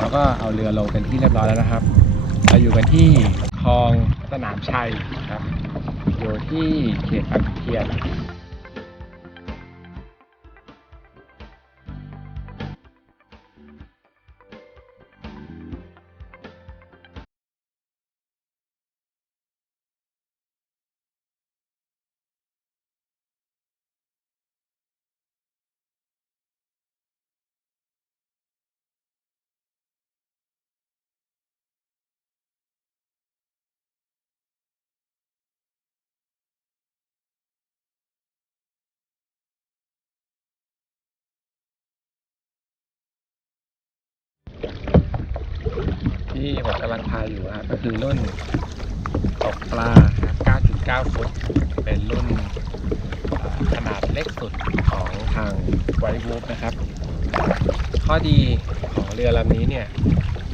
เราก็เอาเรือลงเป็นที่เรียบร้อยแล้วนะครับ เราอยู่กันที่คลองสนามชัยครับ อยู่ที่เขตบางเทียน ที่ผมกำลังพายอยู่ครับก็คือรุ่นตกปลา 9.9 ฟุต เป็นรุ่นขนาดเล็กสุดของทางไววูฟนะครับ ข้อดีของเรือลำนี้เนี่ย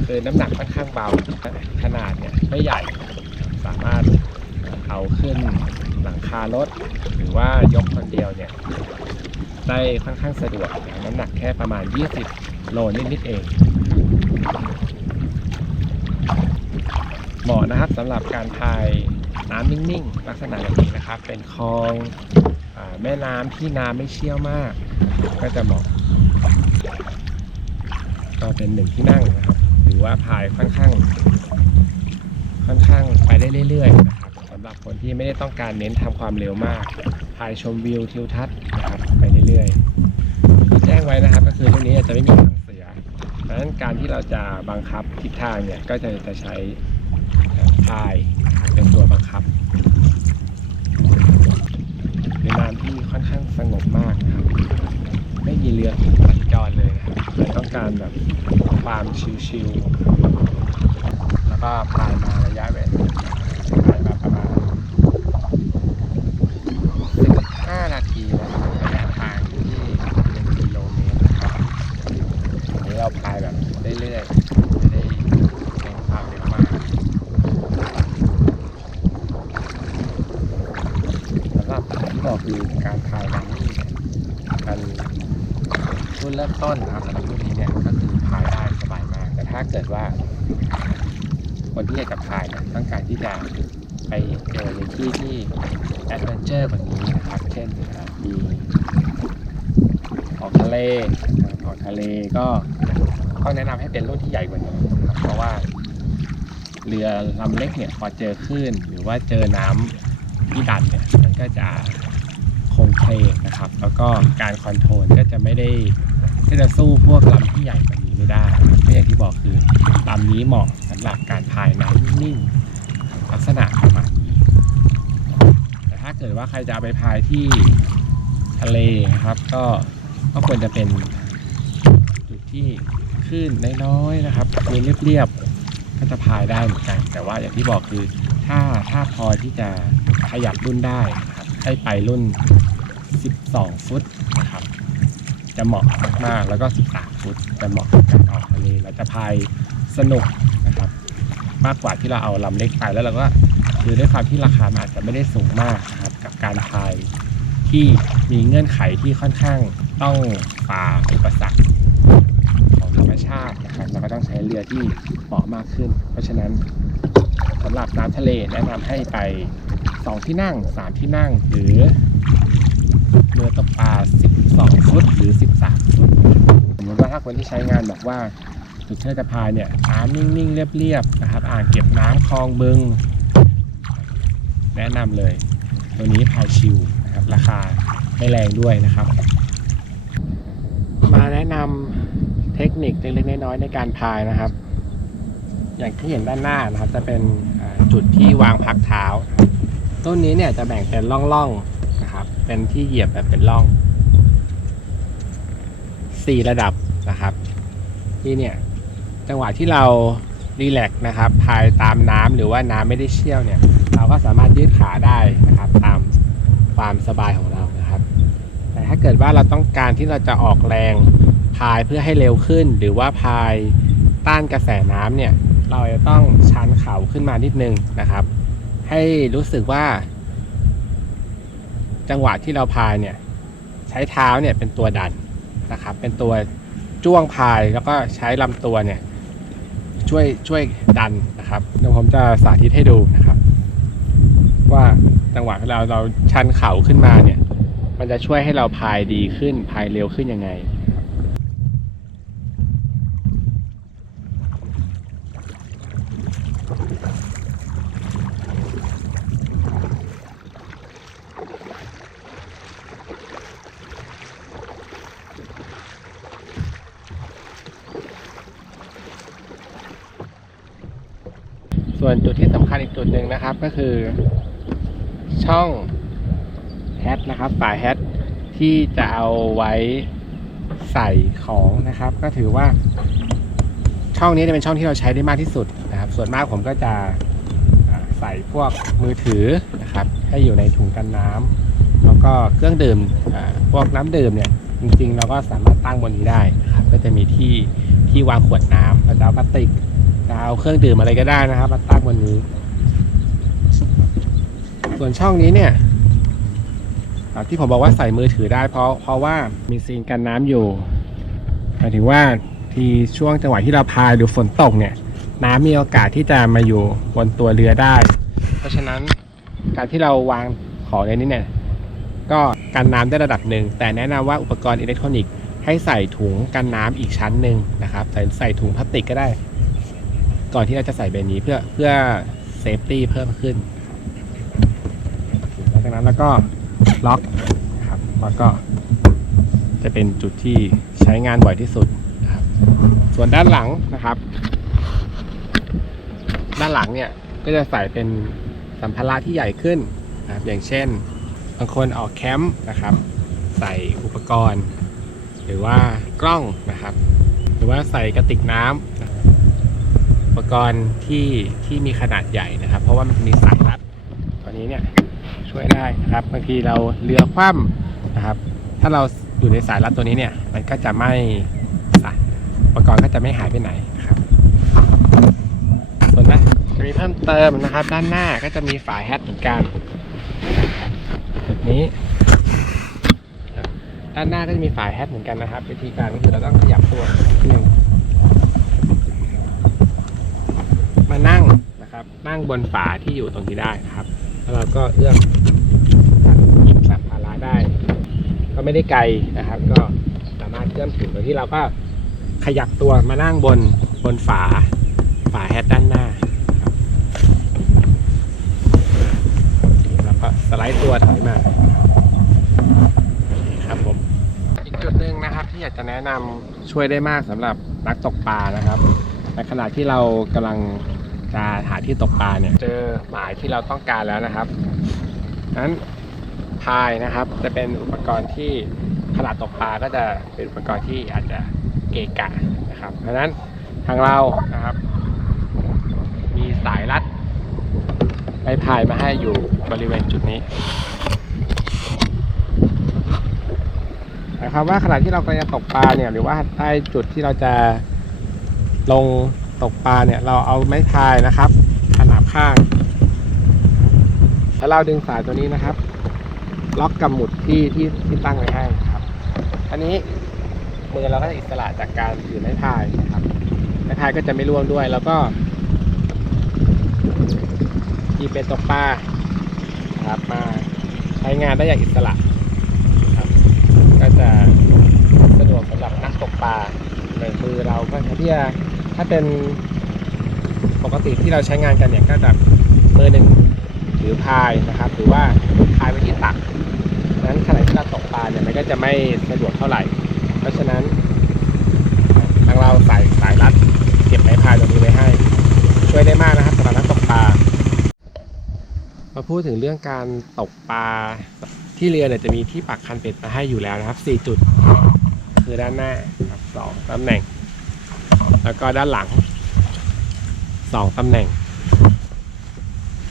คือน้ำหนักค่อนข้างเบา ขนาดเนี่ยไม่ใหญ่ สามารถเอาขึ้นหลังคารถ หรือว่ายกคนเดียวเนี่ย ได้ค่อนข้างสะดวก น้ำหนักแค่ประมาณ 20 โลนิดๆเอง เหมาะนะครับสำหรับการพายน้ำนิ่งๆ ลักษณะแบบนี้นะครับ เป็นคลองอแม่น้ำที่น้ำไม่เชี่ยวมาก ก็จะเหมาะ ก็เป็นหนึ่งที่นั่งนะครับหรือว่าพายค่อนข้าง ค่อนข้างไปได้เรื่อยๆนะครับสำหรับคนที่ไม่ได้ต้องการเน้นทำความเร็วมาก พายชมวิวทิวทัศน์นะครับไปเรื่อยๆแจ้งไว้นะครับ ก็คือรุ่นนี้จะไม่มีหางเสือดังนั้นการที่เราจะบังคับทิศทางเนี่ยก็จะจะใช้ พายเป็นตัวบังคับในน้ำที่ค่อนข้างสงบมากครับ ไม่มีเรือสัญจรเลยนะครับเราต้องการแบบความชิลๆแล้วก็พายมาระยะเวลาพายมาประมาณ 15 นาทีนะครับระยะทางที่1กิโลเมตรนะครับอันนี้เราพายแบบเรื่อยๆไม่ได้เร่งความเร็วมากสำหรับที่บอกคือการพายดังนี่เนี่ยมัน รุ่นเริ่มต้นนะครับสำหรับรุ่นนี้เนี่ยก็คือพายได้สบายมาก แต่ถ้าเกิดว่า คนที่อยากจะพายเนี่ยต้องการที่จะไปเจอในที่ที่แอดเวนเจอร์กว่านี้นะครับ เช่นอ่ามีออกทะเลออกทะเลก็ต้อแนะนำให้เป็นรุ่นที่ใหญ่กว่านี้นะครับเพราะว่า เรือลำเล็กเนี่ยพอเจอคลื่นหรือว่าเจอน้ำที่ดันเนี่ยมันก็จะคงเพลนะครับ แล้วก็การคอนโทรลก็จะไม่ได้ ก็จะสู้พวกลำที่ใหญ่กว่านี้ไม่ได้ก็อย่างที่บอกคือลำนี้เหมาะสำหรับการพายน้ำนิ่งลักษณะประมาณนี้ แต่ถ้าเกิดว่าใครจะเอาไปพายที่ทะเลนะครับ ก็ก็ควรจะเป็นจุดที่คลื่นน้อยๆนะครับเรียบเรียบๆก็จะพายได้เหมือนกัน แต่ว่าอย่างที่บอกคือถ้าถ้าพอที่จะขยับรุ่นได้นะครับให้ไปรุ่น 12 ฟุตนะครับ จะเหมาะมากๆ แล้วก็ 13 ฟุตจะเหมาะกับการออกทะเลเราจะพายสนุกนะครับ มากกว่าที่เราเอาลำเล็กไปแล้วเราก็คือด้วยความที่ราคามันอาจจะไม่ได้สูงมากนะครับกับการพายที่มีเงื่อนไขที่ค่อนข้างต้องฝ่าอุปสรรคของธรรมชาตินะครับเราก็ต้องใช้เรือที่เหมาะมากขึ้น เพราะฉะนั้นสำหรับน้ำทะเลแนะนำให้ไป 2 ที่นั่ง 3 ที่นั่งหรือ เรือตกปลา 12 ฟุตหรือ 13 ฟุตสมมติว่าถ้าคนที่ใช้งานบอกว่า จุดเชื่อจะพายเนี่ยน้ำนิ่งๆ เรียบๆนะครับ อ่างเก็บน้ำคลองบึง แนะนำเลย ตัวนี้พายชิลนะครับ ราคาไม่แรงด้วยนะครับ มาแนะนำเทคนิคเล็กๆน้อยๆในการพายนะครับ อย่างที่เห็นด้านหน้านะครับ จะเป็นจุดที่วางพักเท้า ต้นนี้เนี่ยจะแบ่งเป็นร่องๆ เป็นที่เหยียบแบบเป็นร่องสี่ระดับนะครับ ที่เนี่ยจังหวะที่เรารีแลกนะครับพายตามน้ำหรือว่าน้ำไม่ได้เชี่ยวเนี่ย เราก็สามารถยืดขาได้นะครับ ตามความสบายของเรานะครับ แต่ถ้าเกิดว่าเราต้องการที่เราจะออกแรงพายเพื่อให้เร็วขึ้น หรือว่าพายต้านกระแสน้ำเนี่ย เราจะต้องชันเข่าขึ้นมานิดนึงนะครับ ให้รู้สึกว่า จังหวะที่เราพายเนี่ยใช้เท้าเนี่ยเป็นตัวดันนะครับ เป็นตัวจ้วงพายแล้วก็ใช้ลำตัวเนี่ยช่วยช่วยดันนะครับเดี๋ยวผมจะสาธิตให้ดูนะครับ ว่าจังหวะเราเราชันเข่าขึ้นมาเนี่ย มันจะช่วยให้เราพายดีขึ้นพายเร็วขึ้นยังไง ส่ วนจุดที่สำคัญอีกจุดหนึ่งนะครับ ก็คือ ช่องแฮทนะครับฝาแฮทที่จะเอาไว้ใส่ของนะครับ ก็ถือว่า ช่องนี้จะเป็นช่องที่เราใช้ได้มากที่สุดนะครับ ส่วนมากผมก็จะใส่พวกมือถือนะครับ ให้อยู่ในถุงกันน้ำแล้วก็เครื่องดื่มพวกน้ำดื่มเนี่ยจริงๆ เราก็สามารถตั้งบนนี้ได้นะครับ ก็จะมีที่ที่วางขวดน้ำเราจะเอาพลาสติก จะเอาเครื่องดื่มอะไรก็ได้นะครับมาตั้งบนนี้ ส่วนช่องนี้เนี่ยที่ผมบอกว่าใส่มือถือได้เพราะเพราะว่ามีซีนกันน้ำอยู่หมายถึงว่าที่ช่วงจังหวะที่เราพายหรือฝนตกเนี่ย น้ำมีโอกาสที่จะมาอยู่บนตัวเรือได้ เพราะฉะนั้นการที่เราวางของในนี้เนี่ยก็กันน้ำได้ระดับหนึ่ง แต่แนะนำว่าอุปกรณ์อิเล็กทรอนิกส์ให้ใส่ถุงกันน้ำอีกชั้นหนึ่งนะครับใส่ใส่ถุงพลาสติกก็ได้ ก่อนที่เราจะใส่เบนนี้เพื่อเพื่อเซฟตี้เพิ่มขึ้นหลังจากนั้นแล้วก็ล็อกครับแล้วก็จะเป็นจุดที่ใช้งานบ่อยที่สุดนะครับส่วนด้านหลังนะครับ ด้านหลังเนี่ยก็จะใส่เป็นสัมภาระที่ใหญ่ขึ้นนะครับอย่างเช่น บางคนออกแคมป์นะครับ ใส่อุปกรณ์ หรือว่ากล้องนะครับ หรือว่าใส่กระติกน้ำ ปกรณ์ที่ที่มีขนาดใหญ่นะครับ เพราะว่ามันมีสายรัดตัวนี้เนี่ยช่วยได้นะครับบางทีเราเรือคว่ำนะครับ ถ้าเราอยู่ในสายรัดตัวนี้เนี่ย มันก็จะไม่สายอุปกรณ์ก็จะไม่หายไปไหนนะครับส่วนนะจะมีเพิ่มเติมนะครับ ด้านหน้าก็จะมีฝาแฮทเหมือนกันแบบนี้ด้านหน้าก็จะมีฝายแฮทเหมือนกันนะครับ วิธีการก็คือเราต้องขยับตัวนิดนึงมานั่ง นั่งบนฝาที่อยู่ตรงนี้ได้นะครับ แล้วเราก็เอื้อมหยิบสัมภาระได้ ก็ไม่ได้ไกลนะครับ ก็สามารถเอื้อมถึงโดยที่เราก็ขยับตัวมานั่งบนบนฝาฝาแฮทด้านหน้าแล้วก็สไลด์ตัวถอยมาครับผมอีกจุดหนึ่งนะครับ ที่อยากจะแนะนำช่วยได้มากสำหรับนักตกปลานะครับในขณะที่เรากำลัง จะหาที่ตกปลาเนี่ย เจอหมายที่เราต้องการแล้วนะครับนั้นพายนะครับจะเป็นอุปกรณ์ที่ขนาดตกปลาก็จะเป็นอุปกรณ์ที่อาจจะเกะกะนะครับเพราะนั้นทางเรานะครับ มีสายรัดไม้พายมาให้อยู่บริเวณจุดนี้หมายความว่าขณะที่เรากำลังจะตกปลาเนี่ยหรือว่าใต้จุดที่เราจะลง ตกปลาเนี่ยเราเอาไม้พายนะครับ ขนาบข้าง แล้วเราดึงสายตัวนี้นะครับ ล็อกกับหมุดที่ที่ที่ตั้งไว้ให้นะครับ อันนี้มือเราก็จะอิสระจากการถือไม้พายนะครับ ไม้พายก็จะไม่ร่วงด้วย แล้วก็หยิบเป็นตกปลาครับมาใช้งานได้อย่างอิสระครับ ก็จะสะดวกสำหรับนักตกปลาในมือเราก็ที่จะ ถ้าเป็นปกติที่เราใช้งานกันเนี่ยก็จะมือหนึ่งถือพายนะครับ หรือว่าพายไว้ที่ตักนั้นขณะที่เราตกปลาเนี่ยมันก็จะไม่สะดวกเท่าไหร่ เพราะฉะนั้นทางเราใส่สายรัดเก็บไม้พายตรงนี้ไว้ให้ ช่วยได้มากนะครับสำหรับนักตกปลามาพูดถึงเรื่องการตกปลาที่เรือเนี่ยจะมีที่ปักคันเป็ดมาให้อยู่แล้วนะครับ 4 จุด คือด้านหน้าครับสองตำแหน่ง แล้วก็ด้านหลัง2ตำแหน่ง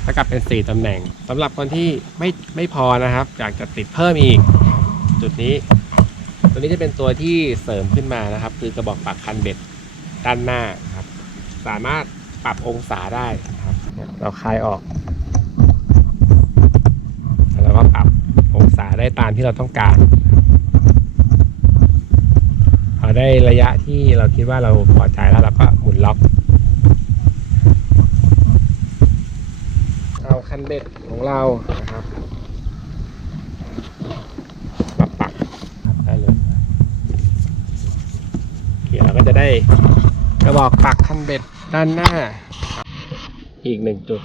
ถ้ากลับเป็น4ตำแหน่งสำหรับคนที่ไม่ไม่พอนะครับอยากจะติดเพิ่มอีก จุดนี้ ตัวนี้จะเป็นตัวที่เสริมขึ้นมานะครับ คือกระบอกปักคันเบ็ดด้านหน้าครับ สามารถปรับองศาได้ครับ เราคลายออกแล้วก็ปรับองศาได้ตามที่เราต้องการ อได้ระยะที่เราคิดว่าเราพอใจแล้วเราก็หมุนล็อก เอาคันเบ็ดของเรานะครับปักครับได้เลยเขียเราก็จะได้กระบอกปักคันเบ็ดด้านหน้า อีกหนึ่งจุด